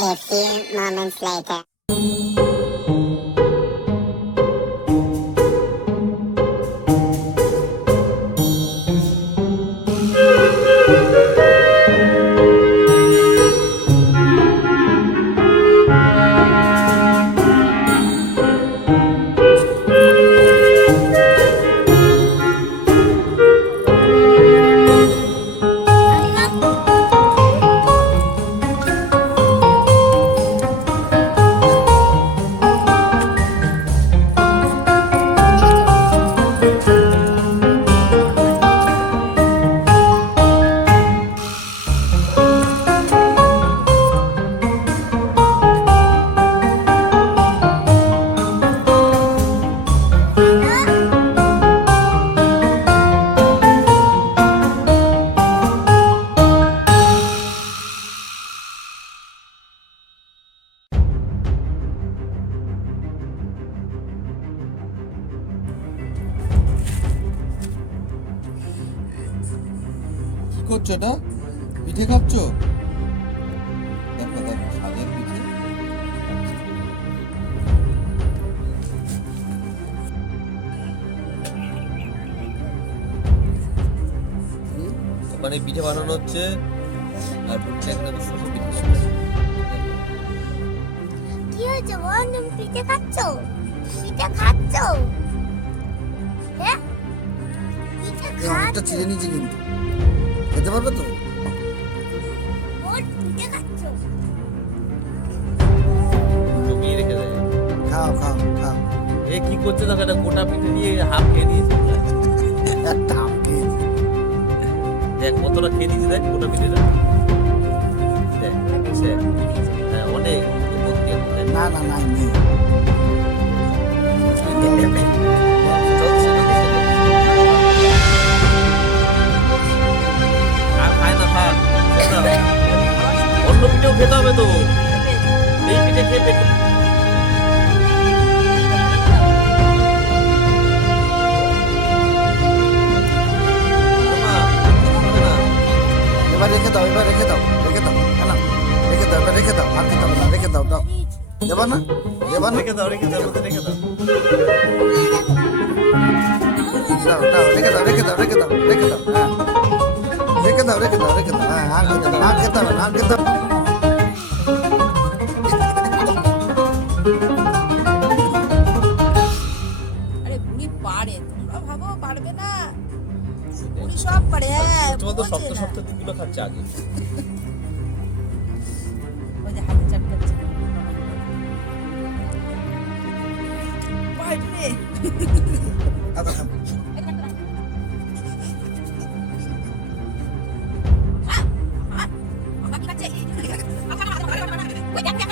A few moments later. কি করছো এটা? পিঠে খাচ্ছ? দেখো দেখো স্বাদের পিঠে। ওখানে পিঠে বানানো হচ্ছে আর বুঝছে একটা শস্য পিঠে শুনেছে। কি হয়েছে বোন, তুমি পিঠে খাচ্ছ? পিঠে খাচ্ছ? হ্যাঁ, পিঠে অনেকটা খাচ্ছ? ছিঁড়ে নিয়েছি কিন্তু খেতে পারবে তো? বোন, পিঠে খাচ্ছ? জমিয়ে রেখে দেয়। খাও খাও খাও। এ কি করছে দেখো, একটা গোটা পিঠে দিয়ে হাফ খেয়ে দিয়েছে। একটা আম খেয়েছি। দেখ কতটা খেয়ে দিয়েছে, দেখ গোটা পিঠেটা। দেখ সে হ্যাঁ অনেক ভর্তি আছে, দেখ। না না নাই নেই। আর খায় না, থাক খেতে হবে। অন্য পিঠেও খেতে হবে তো, এই পিঠে খেয়ে পেট এবার রেখে দাও, এবার রেখে দাও, রেখে দাও। না রেখে দাও, এবার রেখে দাও। আর খেতে হবে না, রেখে দাও। দাও দেবা না, দেবা না। রেখে দাও, রেখে দাও, রেখে দাও। দাও দাও, রেখে দাও, রেখে দাও, রেখে দাও, রেখে দাও। হ্যাঁ রেখে দাও, রেখে দাও, রেখে দাও। হ্যাঁ আর খেতে হবে না, আর খেতে হবে না, আর খেতে হবে না। আরে বুড়ি পারে, তোমরা ভাবো পারবে না? বুড়ি সব পারে। হ্যাঁ, তোমার তো বোঝে শক্ত না। শক্ত দিকগুলো খাচ্ছে আগে। ওই যে হাতে চাপকাচ্ছে। পারবে। আচ্ছা, খাও। আ, আ, বাবা কি খাচ্ছে? ওই দেখ, দেখ।